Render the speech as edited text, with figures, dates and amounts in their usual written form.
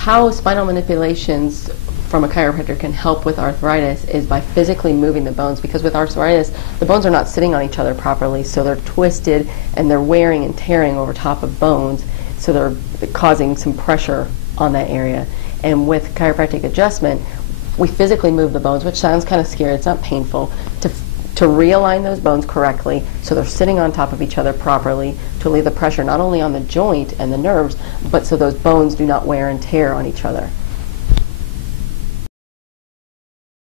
how spinal manipulations from a chiropractor can help with arthritis is by physically moving the bones, because with arthritis the bones are not sitting on each other properly, so they're twisted and they're wearing and tearing over top of bones, so they're causing some pressure on that area. And with chiropractic adjustment, we physically move the bones, which sounds kind of scary, it's not painful, to realign those bones correctly so they're sitting on top of each other properly, to relieve the pressure not only on the joint and the nerves, but so those bones do not wear and tear on each other.